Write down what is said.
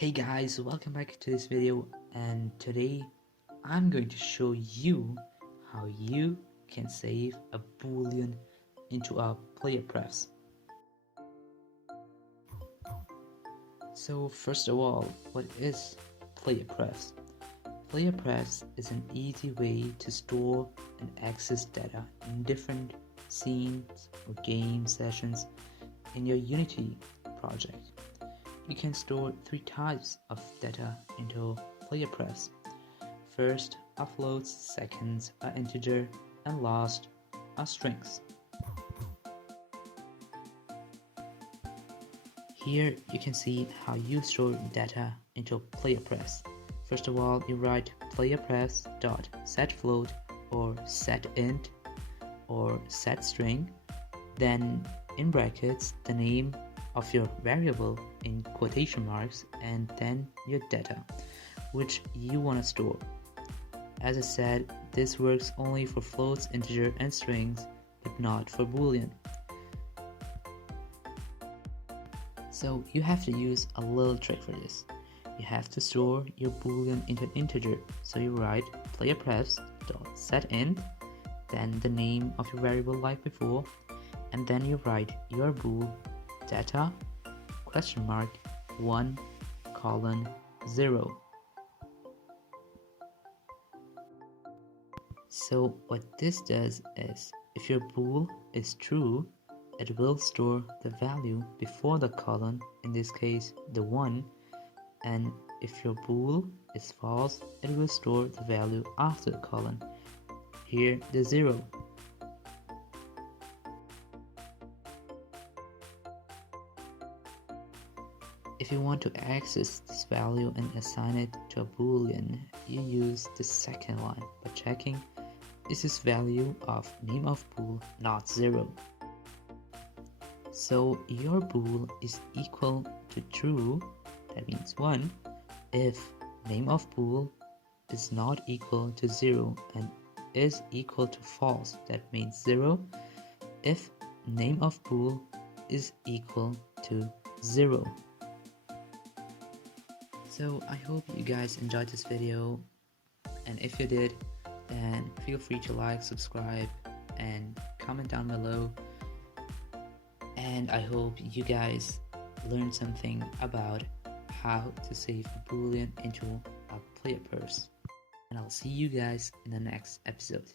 Hey guys, welcome back to this video, and today I'm going to show you how you can save a boolean into our PlayerPrefs. So first of all, what is PlayerPrefs? PlayerPrefs is an easy way to store and access data in different scenes or game sessions in your Unity project. You can store three types of data into PlayerPrefs. First, are floats, second, are integer, and last, are strings. Here you can see how you store data into PlayerPrefs. First of all, you write playerprefs.setFloat or setInt or setString, then in brackets the name of your variable in quotation marks, and then your data which you want to store. As I said, this works only for floats, integer, and strings, but not for boolean. So you have to use a little trick for this. You have to store your boolean into an integer, so you write playerprefs.setInt, then the name of your variable like before, and then you write your bool data question mark 1 colon 0. So what this does is, if your bool is true, it will store the value before the colon, in this case the 1, and if your bool is false, it will store the value after the colon, here the 0. If you want to access this value and assign it to a boolean, you use the second line by checking, is this value of name of bool not 0? So your bool is equal to true, that means 1, if name of bool is not equal to 0 and is equal to false, that means 0, if name of bool is equal to 0. So I hope you guys enjoyed this video, and if you did, then feel free to like, subscribe, and comment down below. And I hope you guys learned something about how to save a boolean into a PlayerPrefs. And I'll see you guys in the next episode.